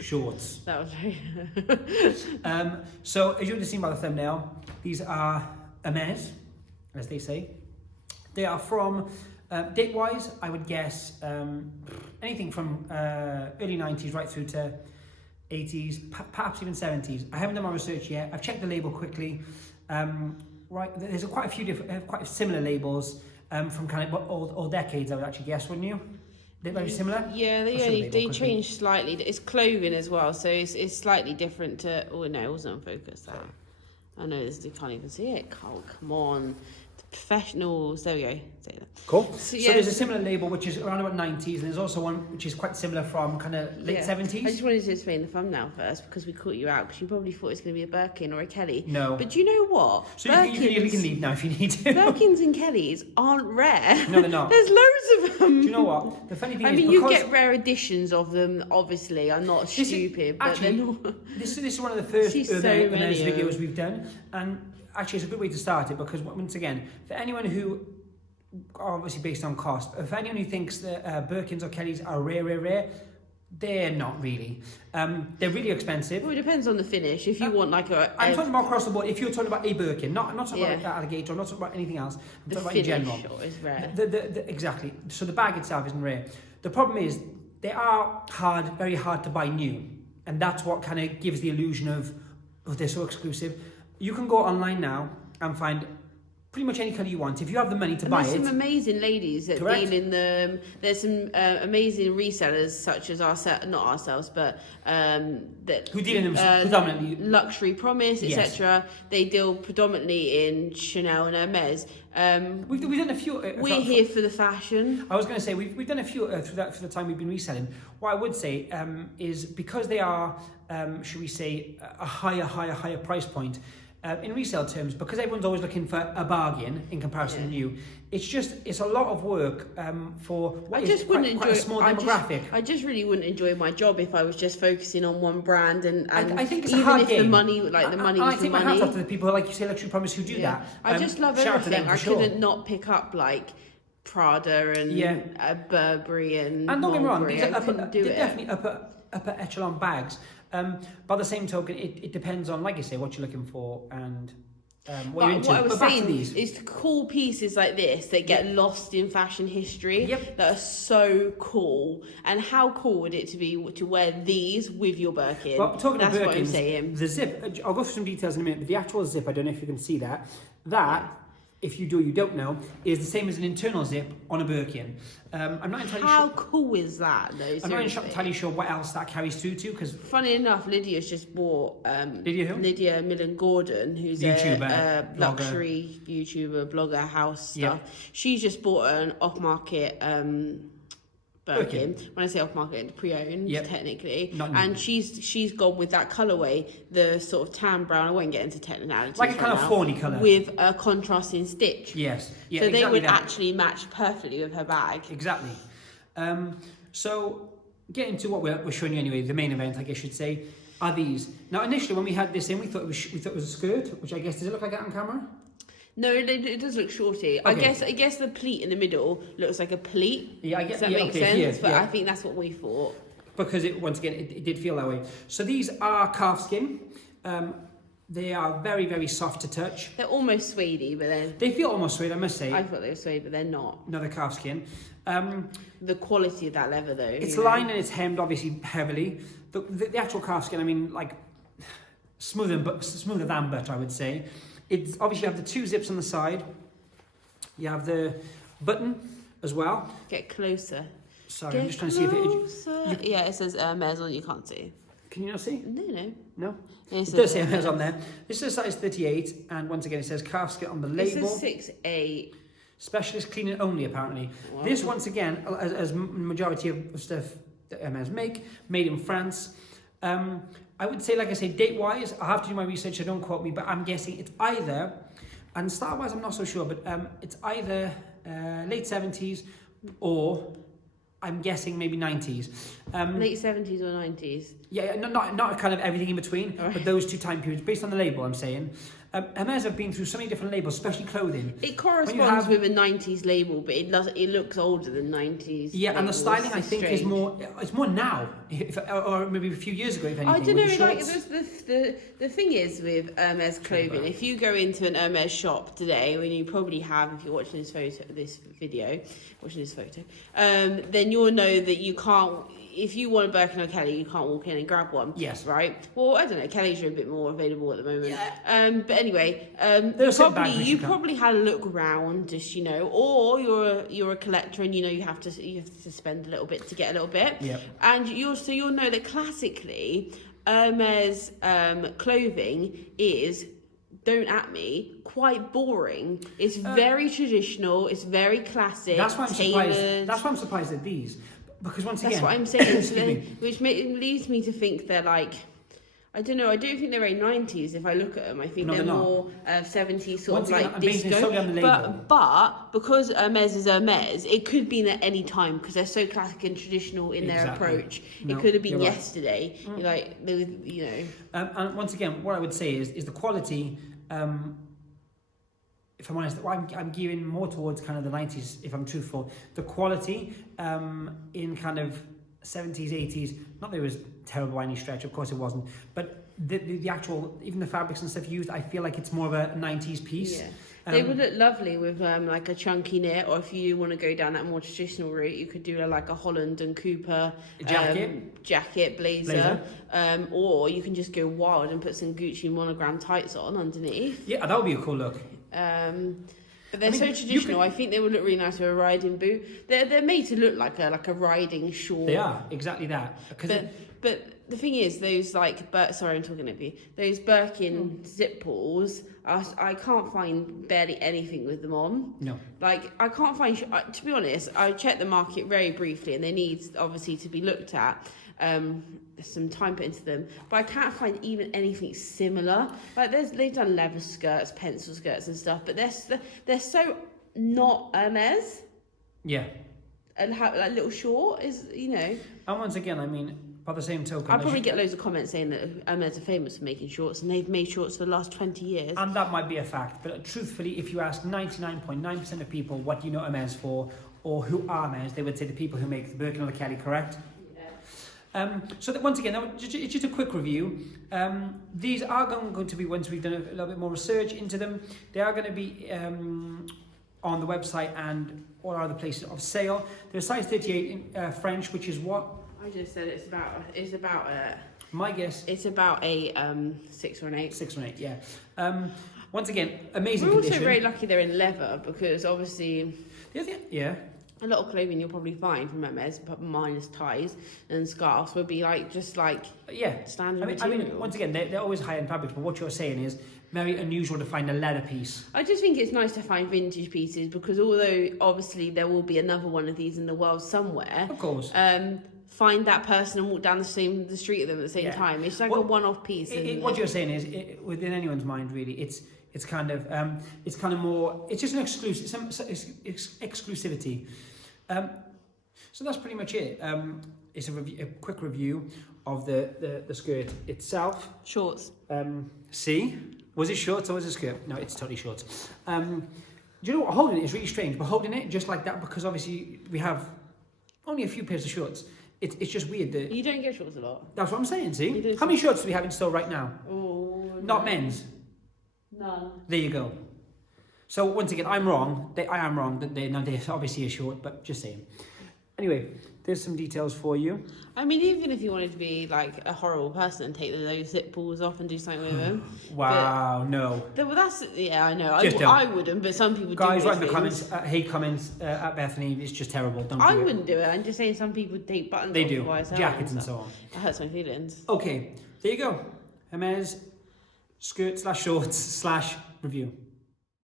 shorts. That was very... So, as you would have seen by the thumbnail, these are Hermes, as they say. They are from, date-wise, I would guess anything from early 90s right through to 80s, perhaps even 70s. I haven't done my research yet. I've checked the label quickly. Right, there's quite a few different, quite similar labels from kind of old decades, I would actually guess, wouldn't you? They're very similar? Yeah, they changed slightly. It's clothing as well, so it's slightly different to... Oh, no, it wasn't on focus, that. I know this, you can't even see it. Oh, come on. The professionals. There we go. Cool. So there's a similar label, which is around about 90s, and there's also one which is quite similar from kind of late 70s. I just wanted to explain the thumbnail first, because we caught you out, because you probably thought it was going to be a Birkin or a Kelly. No. But do you know what? So you can leave now if you need to. Birkins and Kellys aren't rare. No, they're not. There's loads of them. Do you know what? The funny thing is, I mean, you get rare editions of them, obviously. I'm not stupid, but actually, they're not... This is one of the first Hermes videos we've done, and actually it's a good way to start it, because once again, for anyone who are obviously based on cost, for anyone who thinks that Birkins or Kellys are rare, they're not really. They're really expensive. Well, it depends on the finish. If you want like I'm talking about across the board. If you're talking about a Birkin, not talking about alligator, I'm not talking about anything else. I'm talking about in general. Is rare. Exactly. So the bag itself isn't rare. The problem is they are very hard to buy new, and that's what kind of gives the illusion of they're so exclusive. You can go online now and find pretty much any colour you want if you have the money to buy it. There's some amazing ladies that deal in them. There's some amazing resellers such as not ourselves, but that who deal in them predominantly. Luxury Promise, etc. Yes. They deal predominantly in Chanel and Hermes. We've done a few. We're here for the fashion. I was going to say we've done a few through the time we've been reselling. What I would say is because they are, should we say, a higher price point. In resale terms, because everyone's always looking for a bargain in comparison to new, it's a lot of work for quite a small demographic. I just really wouldn't enjoy my job if I was just focusing on one brand and I think it's even a hard if game. the monny was the money. I take my hat off to the people like you say, Luxury Promise, who do that. I just love everything. I couldn't not pick up like Prada and Burberry and don't get me wrong, these are definitely upper echelon bags. By the same token, it depends on, like you say, what you're looking for and what you're into. What I was saying is the cool pieces like this that get lost in fashion history that are so cool. And how cool would it be to wear these with your Birkin? Well, talking That's of Birkins, what I'm saying. The zip, I'll go through some details in a minute, but the actual zip, I don't know if you can see that. If you do or you don't know, is the same as an internal zip on a Birkin. I'm not entirely sure. How cool is that, though? I'm not entirely sure what else that carries through to, because... Funny enough, Lydia's just bought... Lydia who? Lydia Millen-Gordon, who's YouTuber, a luxury YouTuber, blogger, house stuff. Yep. She's just bought an off-market... Birkin. When I say off market, pre-owned technically, and she's gone with that colourway, the sort of tan brown. I won't get into technicalities. Like a kind of fawny colour with a contrasting stitch. Yes, yeah. So exactly they would that. actually match perfectly with her bag. Exactly. So getting to what we're showing you anyway, the main event, I guess you'd say, are these. Now initially when we had this in, we thought it was a skirt, which I guess, does it look like that on camera? No, it does look shorty. Okay. I guess the pleat in the middle looks like a pleat. Yeah, I guess. Does that make sense? Yes, but I think that's what we thought. Because once again, it did feel that way. So these are calf skin. They are very, very soft to touch. They're almost suede-y, but then... They feel almost suede, I must say. I thought they were suede, but they're not. No, they're calf skin. The quality of that leather, though. It's lined and it's hemmed, obviously, heavily. The actual calf skin, I mean, like, smoother than butter, I would say. It's obviously you have the two zips on the side. You have the button as well. Get closer. Sorry, I'm just trying to see if it... Yeah, it says Hermes on, you can't see. Can you not see? No. No? It does say Hermes on there. This is a size 38, and once again it says calf skin on the label. It says 6'8". Specialist cleaning only, apparently. Wow. This, once again, as majority of stuff that Hermes made in France. I would say, like I say, date-wise, I have to do my research, so don't quote me, but I'm guessing it's either, and style-wise I'm not so sure, but it's either late 70s or I'm guessing maybe 90s. Late 70s or 90s? Yeah, not kind of everything in between, but those two time periods, based on the label, I'm saying. Hermes have been through so many different labels, especially clothing. It corresponds with a 90s label, but it looks older than 90s. Yeah, and the labels. styling I It's think strange. is more. It's more now, or maybe a few years ago. If anything, I don't know. with the Like shorts. the thing is with Hermes clothing, if you go into an Hermes shop today, when you probably have, if you're watching this video, then you'll know that you can't. If you want a Birkin or Kelly, you can't walk in and grab one. Yes. Right? Well, I don't know. Kelly's are a bit more available at the moment. Yeah. But anyway, you probably had a look around, just or you're a collector and you have to spend a little bit to get a little bit. Yep. And you'll know that classically, Hermes clothing is, don't at me, quite boring. It's very traditional. It's very classic. That's why I'm tailored. surprised. That's why I'm surprised at these, because once again, That's what I'm saying. excuse me. Which leads me to think they're like, I don't know. I don't think they're very 90s. If I look at them, I think they're more 70s, sort Once of again, like I'm basing it solely on the disco. label. But because Hermes is Hermes, it could be at any time because they're so classic and traditional in their approach. No, it could have been you're right. yesterday. Like And once again, what I would say is the quality. If I'm honest, I'm gearing more towards kind of the 90s, if I'm truthful. The quality in kind of 70s, 80s, not that it was terrible by any stretch, of course it wasn't, but the actual, even the fabrics and stuff used, I feel like it's more of a 90s piece. Yeah. They would look lovely with like a chunky knit, or if you want to go down that more traditional route, you could do like a Holland and Cooper jacket, blazer. Or you can just go wild and put some Gucci monogram tights on underneath. Yeah, that would be a cool look. But they're so traditional. I think they would look really nice with a riding boot. They're made to look like a riding short. They are exactly that. But the thing is, those sorry, I'm talking at you. Those Birkin zip pulls, I can't find barely anything with them on. No. Like I can't find. To be honest, I checked the market very briefly, and they need obviously to be looked at. Some time put into them, but I can't find even anything similar. Like they've done leather skirts, pencil skirts, and stuff, but they're so not Hermes. Yeah. And how like little short is And once again, I mean, by the same token, I'll probably get loads of comments saying that Hermes are famous for making shorts, and they've made shorts for the last 20 years. And that might be a fact, but truthfully, if you ask 99.9% of people what do you know Hermes for, or who are Hermes, they would say the people who make the Birkin or the Kelly, correct? So that once again, it's just a quick review. These are going to be, once we've done a little bit more research into them, they are going to be on the website and all our other places of sale. They're size 38 in French, which is what? I just said it's about my guess. It's about a 6 or an 8. 6 or an 8, yeah. Once again, amazing We're condition. also very lucky they're in leather because obviously. Yeah. A lot of clothing you'll probably find from Hermes, but minus ties and scarves, would be standard material. I mean, once again, they're always high-end fabrics, but what you're saying is very unusual to find a leather piece. I just think it's nice to find vintage pieces because although obviously there will be another one of these in the world somewhere, of course, find that person and walk down the street of them at the same time. It's like a one-off piece. What you're saying is, within anyone's mind, really, it's kind of more. It's just an exclusivity. So that's pretty much it. It's a quick review of the skirt itself. Shorts. See? Was it shorts or was it skirt? No, it's totally shorts. Do you know what? Holding it is really strange. We're holding it just like that because obviously we have only a few pairs of shorts. It's just weird that... You don't get shorts a lot. That's what I'm saying, see? How many shorts do we have in store right now? Oh, Not men's? None. There you go. So once again, I'm wrong. I am wrong. They obviously are short, but just saying. Anyway, there's some details for you. I mean, even if you wanted to be like a horrible person and take those zip pulls off and do something with them. Wow, no. Well, that's I know. I wouldn't, but some people Guys, do. write in the comments, hate comments at Bethany. It's just terrible. Don't do it. I wouldn't do it. I'm just saying some people take buttons they off. They do. By Jackets and so on. It hurts my feelings. Okay, there you go. Hermes skirt /shorts /review.